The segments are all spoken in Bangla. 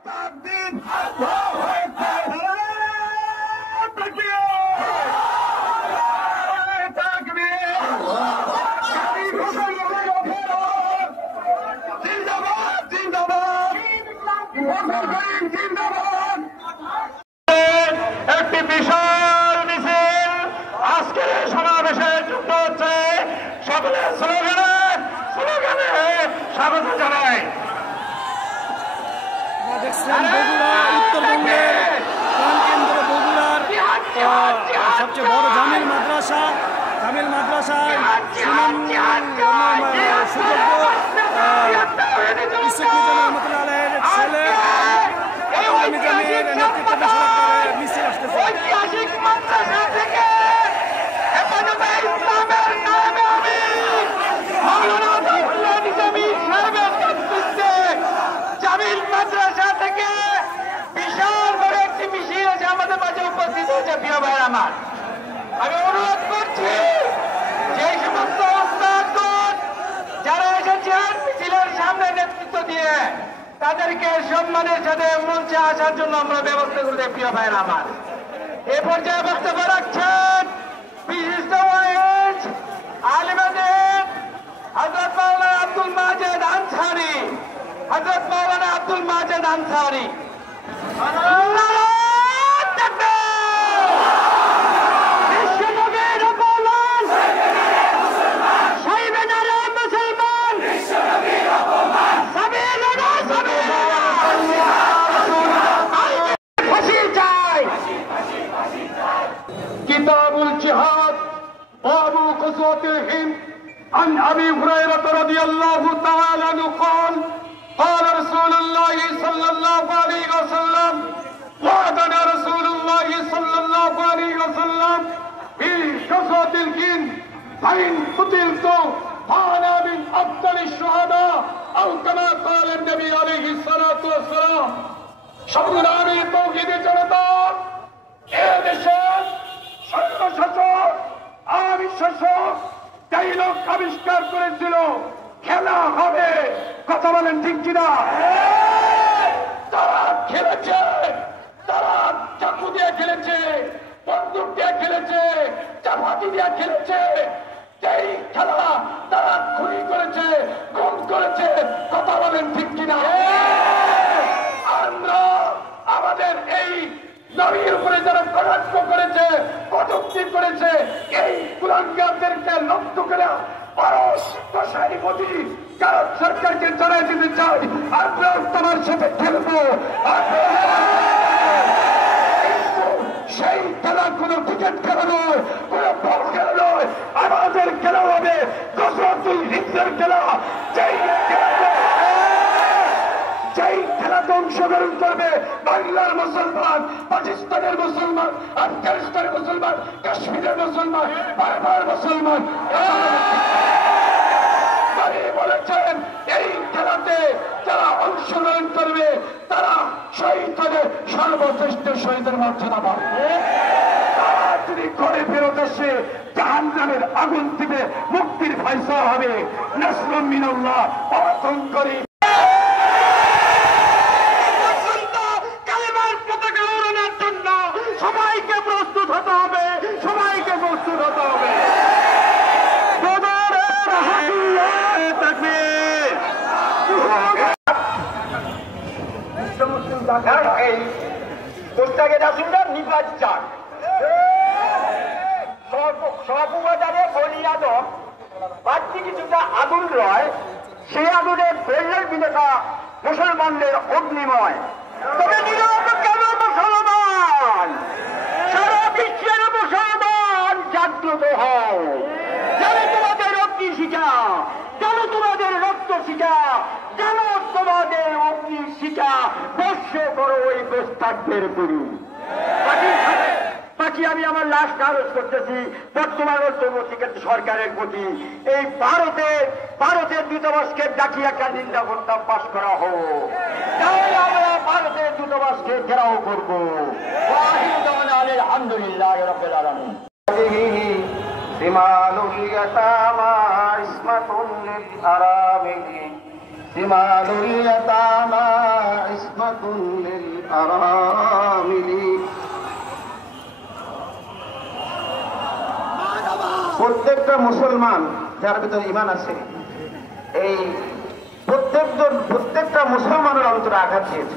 একটি বিশাল মিছিল আজকের সমাবেশে যুক্ত হচ্ছে। সকলের স্লোগানে স্বাগত জানাই। দেখছেন বগুড়া, উত্তরবঙ্গের প্রাণকেন্দ্র বগুড়ার সবচেয়ে বড় জামিল মাদ্রাসায় সুযোগ্য ছেলে নেতৃত্বে মিছিল আসতেছে। জামিল মাদ্রাসা থেকে বিশাল বড় একটি মিছিল আছে আমাদের মাঝে উপস্থিত হয়েছে। প্রিয় ভাই আমার, আমি অনুরোধ করছি যে সমস্ত ওস্তাদগণ যারা এসেছেন মিছিলের সামনে নেতৃত্ব দিয়ে তাদেরকে সম্মানের সাথে মঞ্চে আসার জন্য আমরা ব্যবস্থা করতে। প্রিয় ভাইয়ের আমার, এ পর্যায়ে বক্তব্য রাখছেন বিশিষ্ট ওয়াইজ আলিমাদের হযরত মাওলানা আব্দুল মাজেদ আনসারী। হযরত মাওলানা আব্দুল মাজেদ আনসারী। কিতাবুল জিহাদ বাবু গজওয়াতিল হিন্দ عن أبي هريرة رضي الله تعالى عنه قال قال رسول الله صلى الله عليه وسلم وعدنا رسول الله صلى الله عليه وسلم في غزوة الهند فإن قتلت فأنا من أفضل الشهداء أو كما قال النبي عليه الصلاة والسلام। সংগ্রামী তৌহিদি জনতা, এ দেশের স্বৈরশাসক আওয়ামী শাসক এই লোক আবিষ্কার করেছিল খেলা হবে। কথা বলেন ঠিক কিনা? তারা খেলেছে, তারা চাকু দিয়ে খেলেছে, বন্দুক দিয়ে খেলেছে, চাপাতি দিয়ে খেলেছে। এই খেলা তারা খুনি করেছে, খুন করেছে। কথা বলেন ঠিক কিনা? আমরা আমাদের এই নবীর উপরে যারা কটাক্ষ করেছে, কটূক্তি করেছে, এই কুলাঙ্গারদেরকে লক্ষ্য করে পারস কষাই মোদী কারণ সরকারকে জানাই দিতে চাই, আমরা তোমার সাথে খেলবো। সেই খেলা কোন ক্রিকেট খেলা নয়, কোন বল খেলা নয়, আমাদের খেলা হবে গজওয়াতুল হিন্দের খেলা। যেই খেলাতে অংশগ্রহণ করবে বাংলার মুসলমান, পাকিস্তানের মুসলমান, আফগানিস্তানের মুসলমান, কাশ্মীরের মুসলমান, বারবার মুসলমান বলেছেন এই খেলাতে যারা অংশগ্রহণ করবে তারা শহীদ হবে, সর্বশ্রেষ্ঠ শহীদের মর্যাদা পাবে। তিনি ঘরে ফেরত এসে জাহান্নামের আগুন থেকে মুক্তির ফয়সালা হবে। নাসরুম মিনাল্লাহ ওয়া করি সবাইকে প্রস্তুত হতে হবে, সবাইকে প্রস্তুত হতে হবে। এই পোস্টাকে দাসুন্ডার নিপাত চান সহপুবাজারে বলিয়াদম বাড়তি কিছুটা আগুন রয়, সেই আগুনের বেল্লের বিলেটা মুসলমানদের অগ্নিময়। তবে কেন মুসলমান, সারা বিশ্বের মুসলমান জাগ্রত হও। জানো তোমাদের অগ্নি শিখা, জানো তোমাদের রক্ত শিখা, জানো তোমাদের অগ্নি শিখা বর্ষ করো ওই প্রস্তাবের গুরু। বাকি আমি আমার লাশ কাগজ করতেছি বর্তমান সরকারের প্রতি এই ভারতের দূতাবাসকে ডাকিয়ে একটা নিন্দা প্রস্তাব পাশ করা হোক, তাহলে আমরা ভারতের দূতাবাসকে ঘেরাও করবো। আলহামদুলিল্লাহ রাব্বিল আলামিন। সিমালুল ইয়াতামা ইসমাতুন লিল আরামিলি, সিমালুল ইয়াতামা ইসমাতুন للأرامل প্রত্যেকটা মুসলমান যার ভিতরে ঈমান আছে এই প্রত্যেকটা মুসলমানের অন্তরে আঘাত দিয়েছে।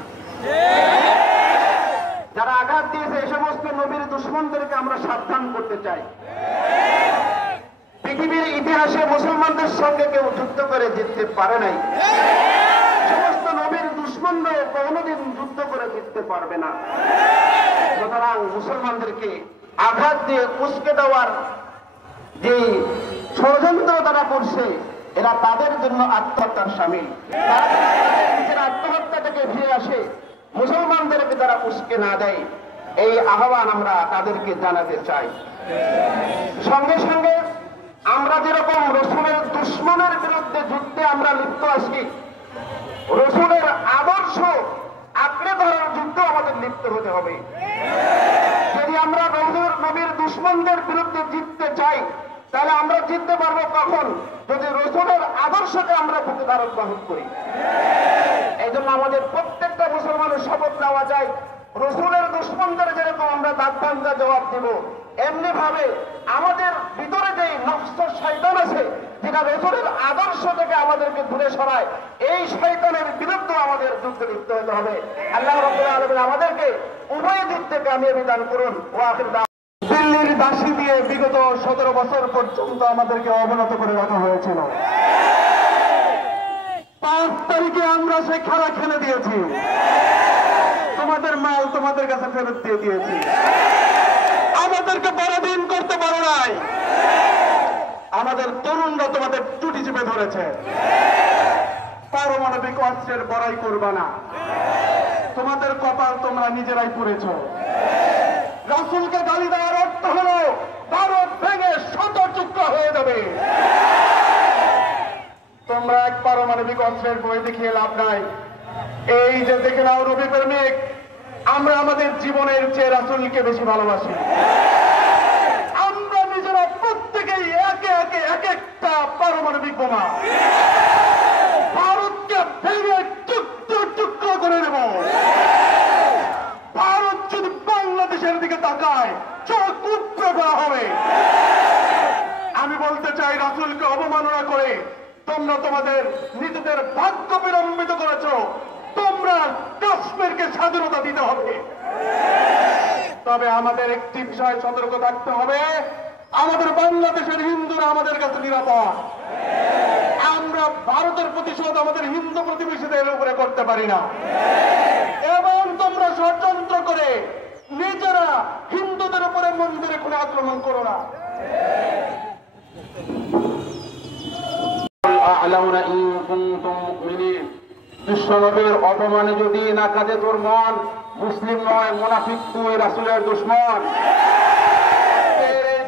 যারা আঘাত দিয়েছে এই সমস্ত নবীর দুশমনদেরকে আমরা সাবধান করতে চাই। পৃথিবীর ইতিহাসে মুসলমানদের সঙ্গে কেউ যুদ্ধ করে জিততে পারে নাই। সমস্ত নবীর দুশমনরা কোনোদিন যুদ্ধ করে জিততে পারবে না। সুতরাং মুসলমানদেরকে আঘাত দিয়ে উস্কে দেওয়ার যে ষড়যন্ত্র তারা করছে এরা তাদের জন্য আত্মহত্যার শামিল। নিজের আত্মহত্যা থেকে ফিরে আসে, মুসলমানদেরকে তারা উস্কে না দেয়, এই আহ্বান আমরা তাদেরকে জানাতে চাই। সঙ্গে সঙ্গে আমরা যেরকম রসুলের দুশমনের বিরুদ্ধে যুদ্ধে আমরা লিপ্ত আছি, রসুলের আদর্শ আঁকড়ে ধরার যুদ্ধ আমাদের লিপ্ত হতে হবে। যদি আমরা নবীর দুশমনদের বিরুদ্ধে জিততে চাই তাহলে আমরা জিততে পারবো কখন? যদি রসুলের আদর্শকে আমরা বুকে ধারণ বহন করি। এই জন্য আমাদের প্রত্যেকটা মুসলমানের শপথ নেওয়া যায়, রসুলের দুশমনদের যেরকম আমরা দাঁত জবাব দেব, এমনি ভাবে আমাদের ভিতরে যে নফস শয়তান আছে যেটা রসুলের আদর্শ থেকে আমাদেরকে দূরে সরায়, এই শয়তানের বিরুদ্ধে আমাদের যুদ্ধে লিপ্ত হতে হবে। আল্লাহ রাব্বুল আলামিন আমাদেরকে উভয় দিক থেকে কামিয়াবি দান করুন। দিল্লির দাসী দিয়ে বিগত 17 বছর পর্যন্ত আমাদেরকে অবনত করে রাখা হয়েছিল। 5 তারিখে আমরা সে খেলা খেলে দিয়েছি, তোমাদের মাল তোমাদের কাছে ফেরত দিয়ে দিয়েছি। আমাদেরকে পরাধীন করতে পারো নাই। আমাদের তরুণরা তোমাদের টুটি চেপে ধরেছে। পারমাণবিক অস্ত্রের বড়াই করবা না, তোমাদের কপাল তোমরা নিজেরাই পুড়েছ। রাসূলকে গালি দেওয়ার অর্থ হলো ভারত ভেঙে শত টুকরা হয়ে যাবে। তোমরা এক পারমাণবিক অস্ত্রের বই দেখিয়ে লাভ নাই। এই যে দেখে নাও নবী প্রেমিক, আমরা আমাদের জীবনের চেয়ে রাসূলকে বেশি ভালোবাসি। আমরা নিজেরা প্রত্যেকেই একে একে এক একটা পারমাণবিক বোমা ভারতকে ভেঙে টুকরো টুকরো করে নেব। ভারত যদি বাংলাদেশের দিকে তাকায় চোখ উপড়ে ফেলা হবে। আমি বলতে চাই, রাসূলকে অবমাননা করে তোমরা তোমাদের নিজেদের ভাগ্য বিলম্বিত করেছ। তোমরা কাশ্মীরকে স্বাধীনতা দিতে হবে। তবে আমাদের একটি বিষয়ে সতর্ক থাকতে হবে, আমাদের বাংলাদেশের হিন্দুরা আমাদের কাছে নিরাপদ। আমরা ভারতের প্রতিশোধ আমাদের হিন্দু প্রতিবেশীদের উপরে করতে পারি না। এবং তোমরা ষড়যন্ত্র করে নিজেরা হিন্দুদের উপরে মন্দিরে কোনো আক্রমণ করো না। বিশ্বনবীর অপমানে যদি না কাঁদে তোর মন, মুসলিম নয় মুনাফিক তুই, রাসূলের দুশমন।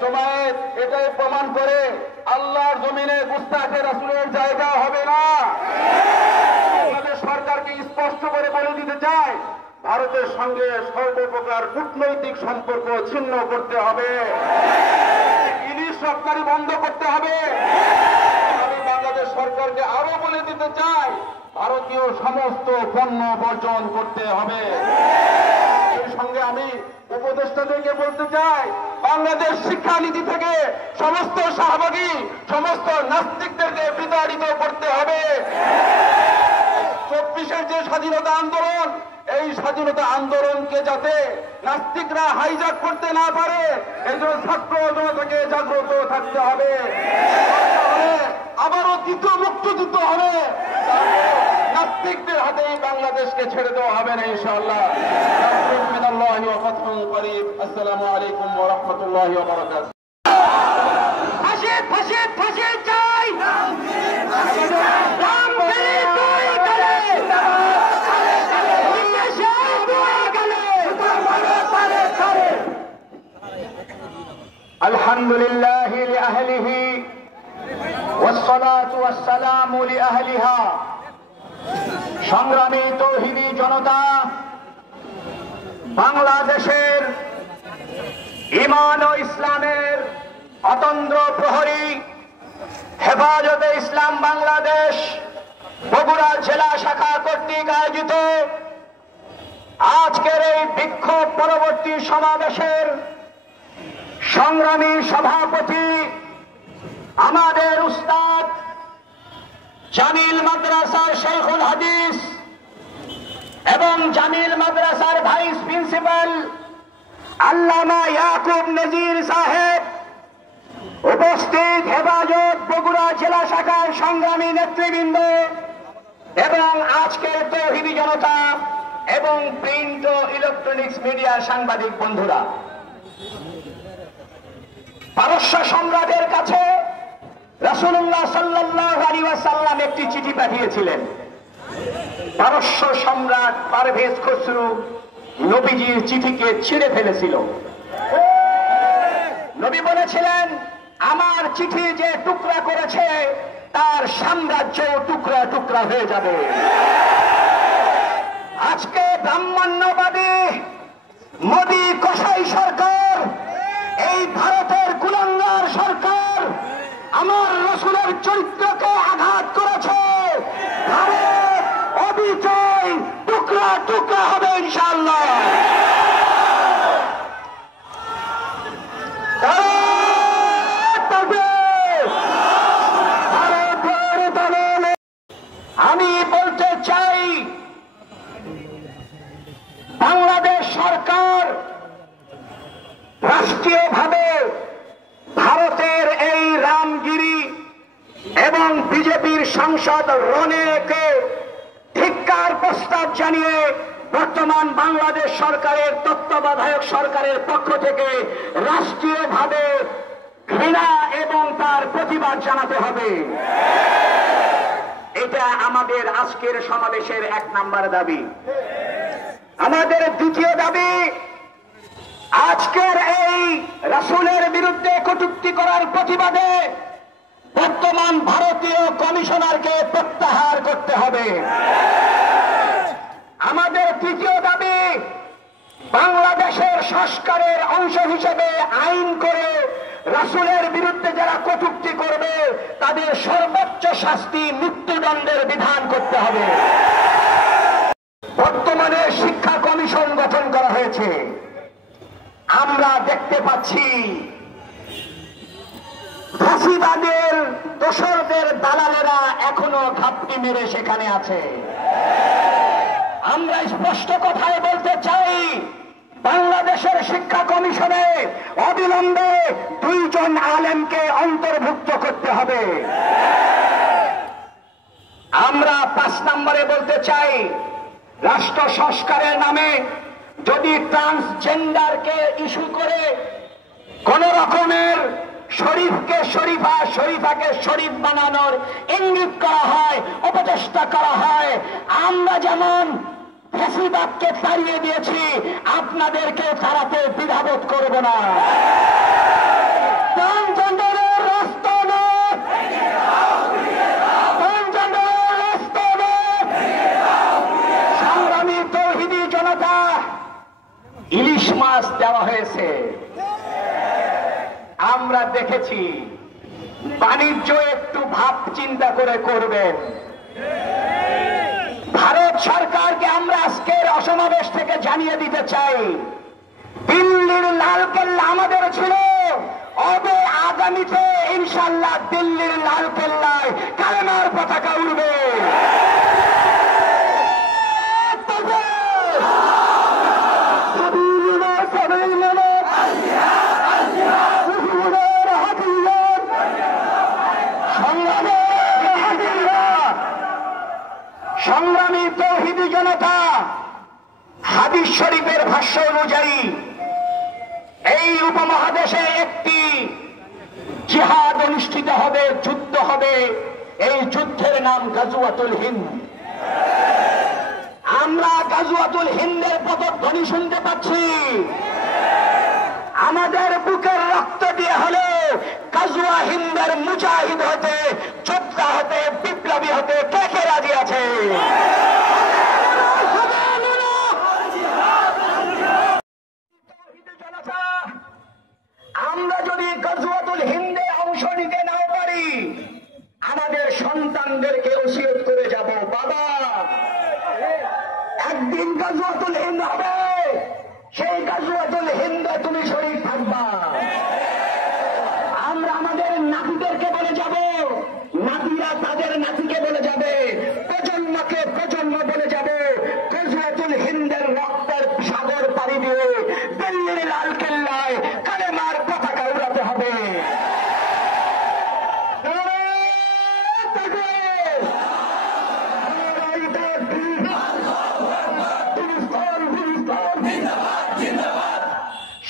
জমায়েত এটাই প্রমাণ করে আল্লাহর জমিনে গুস্তাখে রাসূলের জায়গা হবে না। আমাদের সরকারকে স্পষ্ট করে বলে দিতে চাই, ভারতের সঙ্গে সর্বপ্রকার কূটনৈতিক সম্পর্ক ছিন্ন করতে হবে, ইলিশ রপ্তানি বন্ধ করতে হবে। আমি বাংলাদেশ সরকারকে আরো বলে দিতে চাই, ভারতীয় সমস্ত পণ্য বর্জন করতে হবে। এই সঙ্গে আমি উপদেষ্টাদেরকে বলতে চাই, বাংলাদেশ শিক্ষানীতি থেকে সমস্ত সহভাগী সমস্ত নাস্তিকদেরকে বিতাড়িত করতে হবে। 24-এর যে স্বাধীনতা আন্দোলন, এই স্বাধীনতা আন্দোলনকে যাতে নাস্তিকরা হাইজ্যাক করতে না পারে, এই জন্য ছাত্র জনতাকে জাগ্রত থাকতে হবে। আবারও দ্বিতীয় মুক্তিযুদ্ধ হবে, নাস্তিকদের হাতেই বাংলাদেশকে ছেড়ে দেওয়া হবে না ইনশাআল্লাহ। আসসালামু আলাইকুম ওয়া রাহমাতুল্লাহি ওয়া বারাকাতুহু। চাই আলহামদুলিল্লাহি লিআহলিহি ওয়াসসালাতু ওয়াসসালামু লিআহলিহা। সংগ্রামী তৌহিদি জনতা, বাংলাদেশের ঈমান ও ইসলামের অতন্দ্র প্রহরী হেফাজতে ইসলাম বাংলাদেশ বগুড়া জেলা শাখা কর্তৃক আয়োজিত আজকের এই বিক্ষোভ পরবর্তী সমাবেশের সংগ্রামী সভাপতি আমাদের উস্তাদ জামিল মাদ্রাসার শেখুল হাদিস এবং জামিল মাদ্রাসার ভাইস প্রিন্সিপাল আল্লামা ইয়াকুব নজির সাহেব, উপস্থিত হেফাজত বগুড়া জেলা শাখার সংগ্রামী নেতৃবৃন্দ এবং আজকের তৌহিদি জনতা এবং প্রিন্ট ও ইলেকট্রনিক্স মিডিয়া সাংবাদিক বন্ধুরা, পারস্য সম্রাটের কাছে রাসূলুল্লাহ সাল্লাল্লাহু আলাইহি ওয়াসাল্লাম একটি চিঠি পাঠিয়েছিলেন। পারস্য সম্রাট পারভেজ খসরু নবীজির চিঠিকে ছিঁড়ে ফেলেছিল। নবী বলেছিলেন, আমার চিঠি যে টুকরা করেছে তার সাম্রাজ্য টুকরা টুকরা হয়ে যাবে। আজকে ব্রাহ্মণ্যবাদী মোদী কসাই সরকার, এই ভারতের কুলাঙ্গার সরকার আমার রাসূলের চরিত্রকে আঘাত করেছে। ভারত অবিচয় টুকরা টুকরা হবে ইনশাআল্লাহ। আমি বলতে চাই, বাংলাদেশ সরকার রাষ্ট্রীয়ভাবে ভারতের এই রামগিরি এবং বিজেপির সাংসদ রনেকে ধিক্কার প্রস্তাব জানিয়ে বর্তমান বাংলাদেশ সরকারের তত্ত্বাবধায়ক সরকারের পক্ষ থেকে রাষ্ট্রীয়ভাবে ঘৃণা এবং তার প্রতিবাদ জানাতে হবে। এটা আমাদের আজকের সমাবেশের 1 নাম্বার দাবি। আমাদের দ্বিতীয় দাবি, আজকের এই রাসূলের বিরুদ্ধে কটূক্তি করার প্রতিবাদে বর্তমান ভারতীয় কমিশনারকে প্রত্যাহার করতে হবে। আমাদের তৃতীয় দাবি, বাংলাদেশের সংস্কারের অংশ হিসেবে আইন করে রাসূলের বিরুদ্ধে যারা কটূক্তি করবে তাদের সর্বোচ্চ শাস্তি মৃত্যুদণ্ডের বিধান করতে হবে। বর্তমানে শিক্ষা কমিশন গঠন করা হয়েছে। আমরা দেখতে পাচ্ছি ফাঁসিবাদের দোসরদের দালালেরা এখনো ঘাপটি মেরে সেখানে আছে। আমরা স্পষ্ট কথায় বলতে চাই, বাংলাদেশের শিক্ষা কমিশনে অবিলম্বে 2 জন আলেমকে অন্তর্ভুক্ত করতে হবে। আমরা 5 নম্বরে বলতে চাই, রাষ্ট্র সংস্কারের নামে যদি ট্রান্সজেন্ডারকে ইস্যু করে কোন রকমের শরীফকে শরীফা, শরীফাকে শরীফ বানানোর ইঙ্গিত করা হয়, অপচেষ্টা করা হয়, আমরা যেমন ফ্যাসিবাদকে তাড়িয়ে দিয়েছি আপনাদেরকে তাড়াতে দ্বিধাবোধ করব না। ট্রান্সজেন্ডারের রাস্তা নয়, ট্রান্সজেন্ডারের রাস্তা নয়। সংগ্রামী তৌহিদি জনতা, ইলিশ মাছ দেওয়া হয়েছে, আমরা দেখেছি। বাণিজ্য একটু ভাব চিন্তা করে করবেন। ভারত সরকারকে আমরা আজকের অসমাবেশ থেকে জানিয়ে দিতে চাই, দিল্লির লালকেল্লা আমাদের ছিল, অবে আগামীতে ইনশাআল্লাহ দিল্লির লালকেল্লায় কালেমার পতাকা উড়বে। সংগ্রামী তৌহিদি জনতা, হাদিস শরীফের ভাষ্য অনুযায়ী এই উপমহাদেশে একটি জিহাদ অনুষ্ঠিত হবে, যুদ্ধ হবে। এই যুদ্ধের নাম গাজওয়াতুল হিন্দ। আমরা গাজওয়াতুল হিন্দের পদধ্বনি শুনতে পাচ্ছি। আমাদের বুকের রক্ত দিয়ে হলে গাজওয়া হিন্দের মুজাহিদ হতে, যোদ্ধা হতে, বিপ্লবী হতে কে কে রাজি আছে? আমরা যদি গাজওয়াতুল হিন্দে অংশ নিতে নাও পারি, আমাদের সন্তানদেরকে ওসিয়ত করে যাব, বাবা একদিন যেদিন গাজওয়াতুল হিন্দ হবে সেই গাজওয়াতুল হিন্দে তুমি শরীক থাকবা। আমরা আমাদের নাতিদেরকে বলে যাব, নাতিরা তাদের নাতিকে বলে যাবে, প্রজন্মকে প্রজন্ম বলে যাবে, গাজওয়াতুল হিন্দের রক্তের সাগর পাড়ি দিয়ে দিল্লির লাল কেল্লায় কালেমার পতাকা উড়াতে হবে।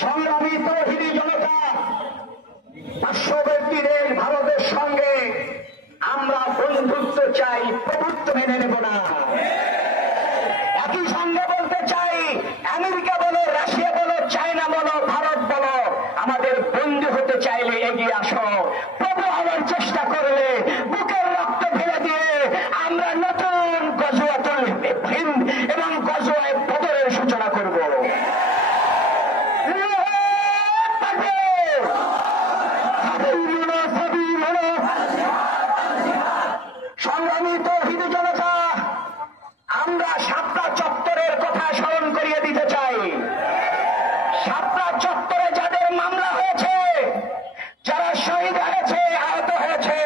সংগ্রামী তৌহিদি জনতা, পার্শ্ববর্তী দেশ ভারতের সঙ্গে আমরা বন্ধুত্ব চাই, প্রভুত্ব মেনে নেব না। একই সঙ্গে বলতে চাই, আমেরিকা বলো, রাশিয়া বলো, চায়না বলো, ভারত বলো, আমাদের বন্ধু হতে চাইলে এগিয়ে আসো। প্রভু হওয়ার চেষ্টা করলে বুকের রক্ত ফেলে দিয়ে আমরা নতুন গজওয়াতুল হিন্দ এবং গজওয়ায়ে বদরের সূচনা করব। সংগ্রামী তৌহিদি জনতা, আমরা শাপলা চত্বরের কথা স্মরণ করিয়ে দিতে চাই। শাপলা চত্বরে যাদের মামলা হয়েছে, যারা শহীদ হয়েছে, আহত হয়েছে,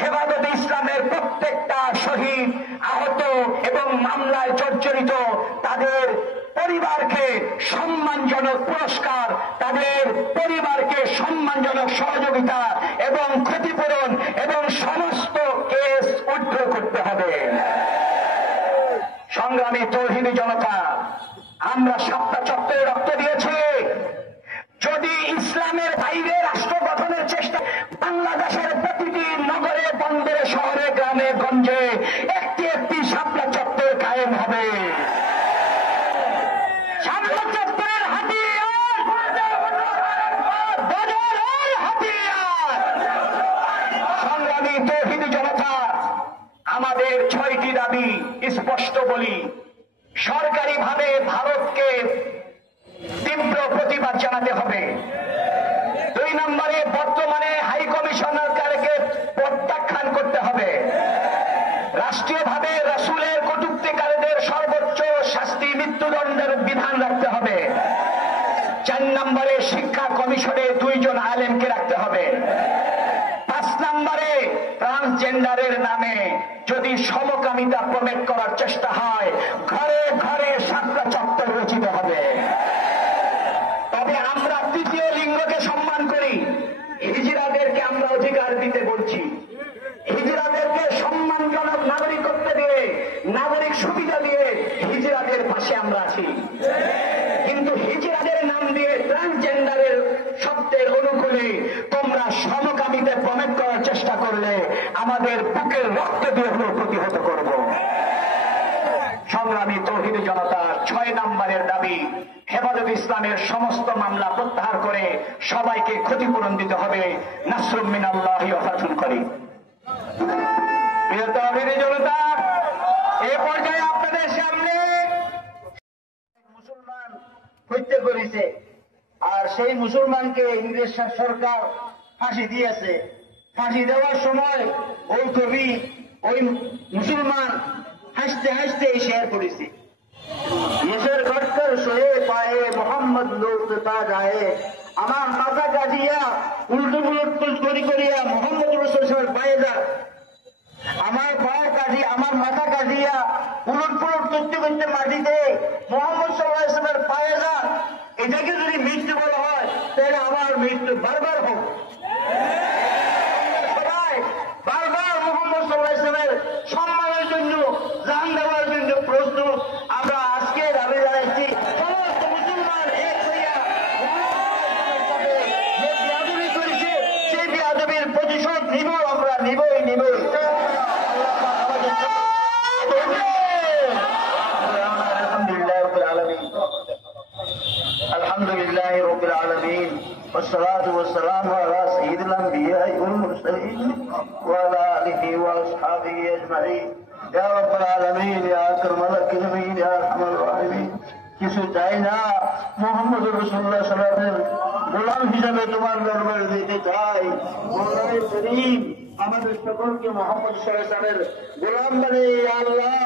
হেফাজতে ইসলামের প্রত্যেকটা শহীদ, আহত এবং মামলায় জর্জরিত তাদের পরিবারকে সম্মানজনক পুরস্কার, তাদের পরিবারকে সম্মানজনক সহযোগিতা এবং ক্ষতিপূরণ এবং সমস্ত কেস উইথড্র করতে হবে। সংগ্রামী তৌহিদি জনতা, আমরা শাপলা চত্বরে রক্ত দিয়েছি। যদি ইসলামের বাইরে রাষ্ট্র গঠনের চেষ্টা, বাংলাদেশের প্রতিটি নগরে, বন্দরে, শহরে, গ্রামে, গঞ্জে একটি একটি শাপলা চত্বর কায়েম হবে। শাপলা চত্বরের হাতিয়ার বদরের হাতিয়ার। সংগ্রামী তৌহিদি জনতা, আমাদের 6টি দাবি স্পষ্ট বলি। সরকারিভাবে ভারতকে তীব্র প্রতিবাদ জানাতে হবে। 2 নম্বরে বর্তমানে হাই কমিশনারকে প্রত্যাখ্যান করতে হবে। রাষ্ট্রীয়ভাবে রাসূলের কটূক্তিকারীদের সর্বোচ্চ শাস্তি মৃত্যুদণ্ডের বিধান রাখতে হবে। 4 নম্বরে শিক্ষা কমিশনে 2 জন আলেমকে রাখতে হবে। 5 নম্বরে ট্রান্সজেন্ডারের নামে যদি সমকামিতা প্রমেট করার চেষ্টা হয়, ঘরে ঘরে শাপলা চত্বর রচিত হবে। তবে আমরা 3য় লিঙ্গকে সম্মান করি। হিজড়াদেরকে আমরা অধিকার দিতে বলছি। হিজড়াদেরকে সম্মানজনক নাগরিকত্ব দিয়ে, নাগরিক সুবিধা দিয়ে হিজড়াদের পাশে আমরা আছি। কিন্তু হিজড়াদের নাম দিয়ে ট্রান্সজেন্ডারের শব্দের অনুকূলে তোমরা সমকামিতা প্রমেট করার চেষ্টা করলে আমাদের বুকের রক্ত দিয়ে হলেও প্রতিহত করব। সংগ্রামী তৌহিদি জনতা, 6 নম্বরের দাবি, হেফাজতে ইসলামের সমস্ত মামলা প্রত্যাহার করে সবাইকে ক্ষতিপূরণ দিতে হবে। নাসরুম মিনাল্লাহি ওয়া ফাতহুন করিম। প্রিয় তৌহিদি জনতা, এই পর্যায়ে আপনাদের সামনে মুসলমান হত্যা করেছে, আর সেই মুসলমানকে ইংরেজ সরকার ফাঁসি দিয়েছে। ফাঁসি দেওয়ার সময় ওই কবি, ওই মুসলমান হাসতে হাসতে শেয়ার করেছে, ইসের ঘটকর সোয়ে পায়ে মোহাম্মদ লৌটতা যায়, আমার মাথা কাটিয়া উল্টো পুলট করিয়া মোহাম্মদ রাসূলের পায়ে যা, আমার পায়ে কাটি, আমার মাথা কাটিয়া উলট পুলট করতে করতে মাটিতে মোহাম্মদ সাল্লাল্লাহু আলাইহি ওয়াসাল্লামের পায়ে যা। এটাকে যদি মৃত্যু বলা হয় তাহলে আমার মৃত্যু বারবার হোক। সবাই বারবার মোহাম্মদ সাল্লাল্লাহু আলাইহি ওয়াসাল্লামের সম্মানের জন্য, জান দেওয়ার জন্য প্রস্তুত। আমরা আজকে দাবি জানাচ্ছি, সমস্ত মুসলমান এক হইয়া যে বিয়াদবি করেছে সেই বিয়াদবির প্রতিশোধ নিব, আমরা নিবই নিব। আলহামদুলিল্লাহ রাব্বিল আলামিন, والصلاة والسلام على سيد الأنبياء والمرسلين وعلى آله وأصحابه أجمعين। يا رب العالمين, يا أكرم الأكرمين, يا أرحم الراحمين। কিছু চাই না, মুহাম্মদ রাসূলুল্লাহ সাল্লাল্লাহু আলাইহি ওয়াসাল্লামের গোলাম হিসেবে তোমার দরবারে দিতে চাই। মওলা করিম, আমাদের সকলকে মোহাম্মদ সাল্লাল্লাহু গোলাম বানিয়ে ইয়া আল্লাহ,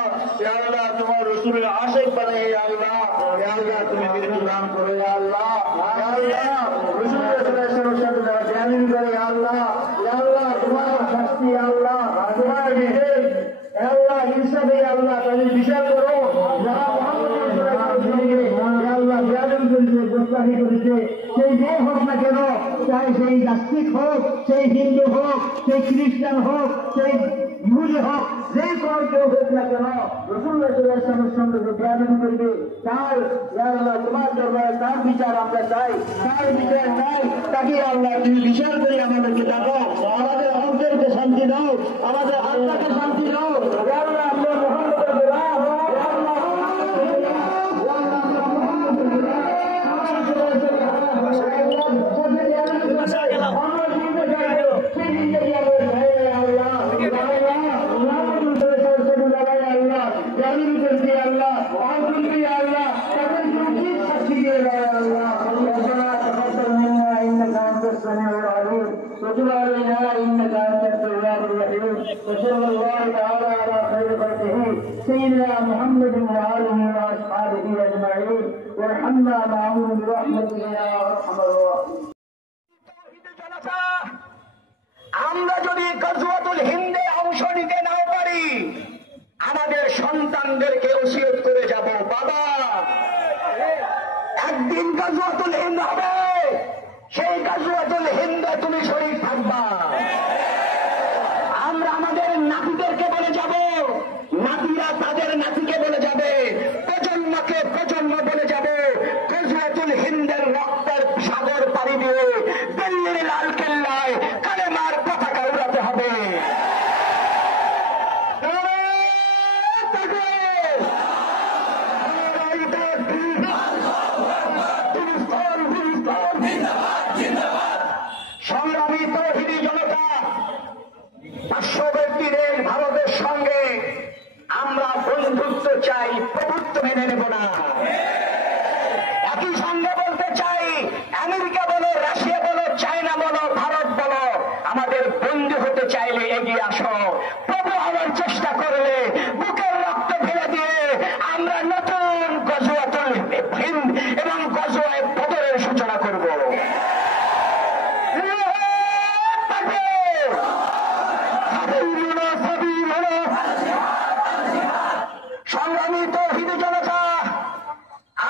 ইয়া আল্লাহ তোমার রাসূলের আশিক বানিয়ে ইয়া আল্লাহ, ইয়া আল্লাহ তুমি মৃত্যু দান করো ইয়া আল্লাহ, ইয়া আল্লাহ রাসূলের সাথে যারা জ্ঞানী করে ইয়া আল্লাহ, ইয়া আল্লাহ তোমার শাস্তি ইয়া আল্লাহ, তোমার বিশেষ ইয়া আল্লাহ ইনসাফে ইয়া আল্লাহ তাদের বিচার করো। যারা মোহাম্মদ ইয়া আল্লাহ জ্ঞানী করেছে, গোস্তাখি করেছে, সেই যে হোক না কেন, চাই সেই নাস্তিক হোক, সেই হিন্দু হোক, সেই খ্রিস্টান হোক, সেই ইহুদি হোক, যে কোনো কেউ হোক না কেন, রাসূলুল্লাহ সাল্লাল্লাহু আলাইহি ওয়াসাল্লামের সঙ্গে যে বেয়াদবি করবে তার ইয়া আল্লাহ তোমার দরবারে তার বিচার আমরা চাই। তার বিচার নাই তাকে আল্লাহ তুমি বিচার করে আমাদেরকে দেখো, আমাদের অন্তরকে শান্তি দাও, আমাদের আত্মাকে শান্তি দাও। ইয়া আল্লাহ আমরা মুহাম্মদের গোলাম, ইয়া আল্লাহ وتب علينا انك انت التواب الرحيم. وصلى الله تعالى على خير خلقه سيدنا محمد وآله واصحابه اجمعين وارحمنا معهم برحمتك يا ارحم الراحمين. আমরা যদি গজওয়াতুল হিন্দে অংশ নিতে নাও পারি, আমাদের সন্তানদেরকে ওসিয়ত করে যাব, বাবা একদিন গজওয়াতুল হিন্দ হবে, সেই গজওয়াতুল হিন্দে তুমি শরীক থাকবা। আমরা আমাদের নাতিদেরকে বলে যাব, নাতিরা তাদের নাতিকে বলে যাবে, প্রজন্মকে প্রজন্ম বলে যাবে, গজওয়াতুল হিন্দের রক্তের সাগর পাড়ি দিয়ে দিল্লির লাল কেল্লায় কালেমার পতাকা উড়াতে হবে। সংগ্রামী তৌহিদি জনতা, পার্শ্ববর্তী দেশ ভারতের সঙ্গে আমরা বন্ধুত্ব চাই, প্রভুত্ব মেনে নেব না। একই সঙ্গে বলতে চাই, আমেরিকা বলো, রাশিয়া বলো, চায়না বলো, ভারত বলো, আমাদের বন্ধু হতে চাইলে এগিয়ে আসো। প্রভু হওয়ার চেষ্টা করলে বুকের রক্ত ফেলে দিয়ে আমরা নতুন গজওয়াতুল হিন্দ এবং গজওয়ায়ে বদরের সূচনা করব। সংগ্রামী তৌহিদি জনতা,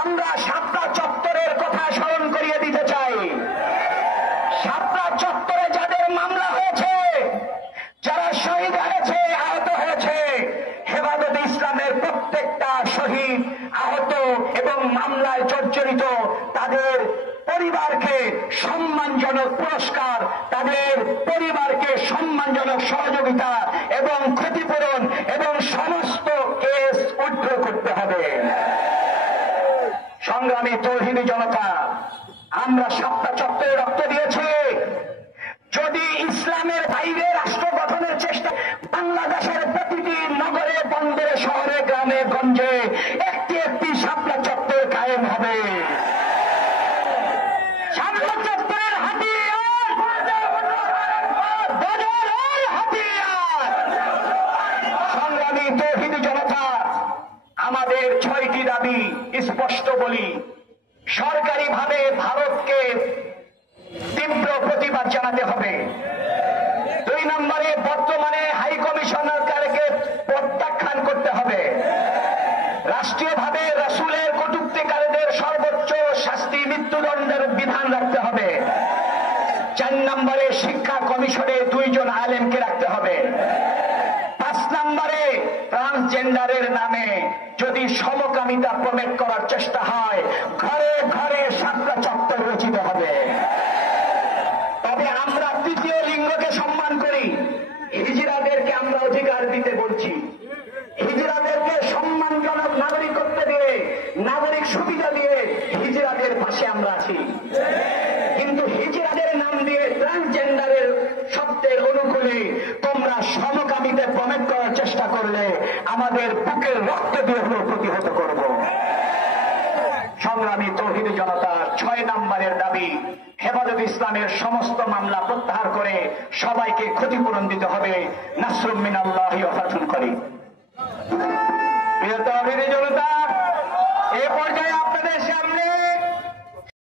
আমরা শাপলা চত্বরের কথা স্মরণ করিয়ে দিতে চাই। শাপলা চত্বরে যাদের মামলা হয়েছে, যারা শহীদ হয়েছে, আহত হয়েছে, হেফাজতে ইসলামের প্রত্যেকটা শহীদ, আহত এবং মামলায় জর্জরিত তাদের পরিবারকে সম্মানজনক পুরস্কার, তাদের পরিবারকে সম্মানজনক সহযোগিতা এবং ক্ষতিপূরণ এবং সমস্ত কেস উদ্ধার করতে হবে। সংগ্রামী তৌহিদি জনতা, আমরা শাপলা চত্বরে রক্ত দিয়েছি। যদি ইসলামের বাইরে রাষ্ট্র গঠনের চেষ্টা, বাংলাদেশের প্রতিটি নগরে, বন্দরে, শহরে, গ্রামে, গঞ্জে একটি একটি শাপলা চত্বর কায়েম হবে। শাপলা চত্বরের হাতিয়ার, বদরের হাতিয়ার। সংগ্রামী তৌহিদি জনতা, আমাদের 6টি দাবি স্পষ্ট বলি। সরকারিভাবে ভারতকে তীব্র প্রতিবাদ জানাতে হবে। 2 নম্বরে বর্তমানে হাই কমিশনারকে প্রত্যাখ্যান করতে হবে। রাষ্ট্রীয়ভাবে রাসূলের কটূক্তিকারীদের সর্বোচ্চ শাস্তি মৃত্যুদণ্ডের বিধান রাখতে হবে। 4 নম্বরে শিক্ষা কমিশনে 2 জন আলেমকে রাখতে হবে। 5 নম্বরে ট্রান্সজেন্ডারের নামে যদি সমকামিতা প্রমেট করার চেষ্টা হয়, ঘরে ঘরে শাপলা চত্বর রচিত হবে। তবে আমরা 3য় লিঙ্গকে সম্মান করি, হিজড়াদেরকে আমরা অধিকার দিতে বলছি। হিজড়াদেরকে সম্মানজনক নাগরিকত্ব দিয়ে, নাগরিক সুবিধা দিয়ে হিজড়াদের পাশে আমরা আছি। কিন্তু হিজড়াদের নাম দিয়ে ট্রান্সজেন্ডারের শব্দের অনুকূলে তোমরা সমকামিতে প্রমেট করার চেষ্টা করলে আমাদের বুকের রক্ত দিয়ে হলেও প্রতিহত করব। সংগ্রামী তৌহিদি জনতার 6 নম্বরের দাবি, হেফাজত ইসলামের সমস্ত মামলা প্রত্যাহার করে সবাইকে ক্ষতিপূরণ দিতে হবে। নাসরুম মিনাল্লাহি ওয়া ফাতহুন করিম। প্রিয় তাওহীদি জনতা, এই পর্যায়ে আপনাদের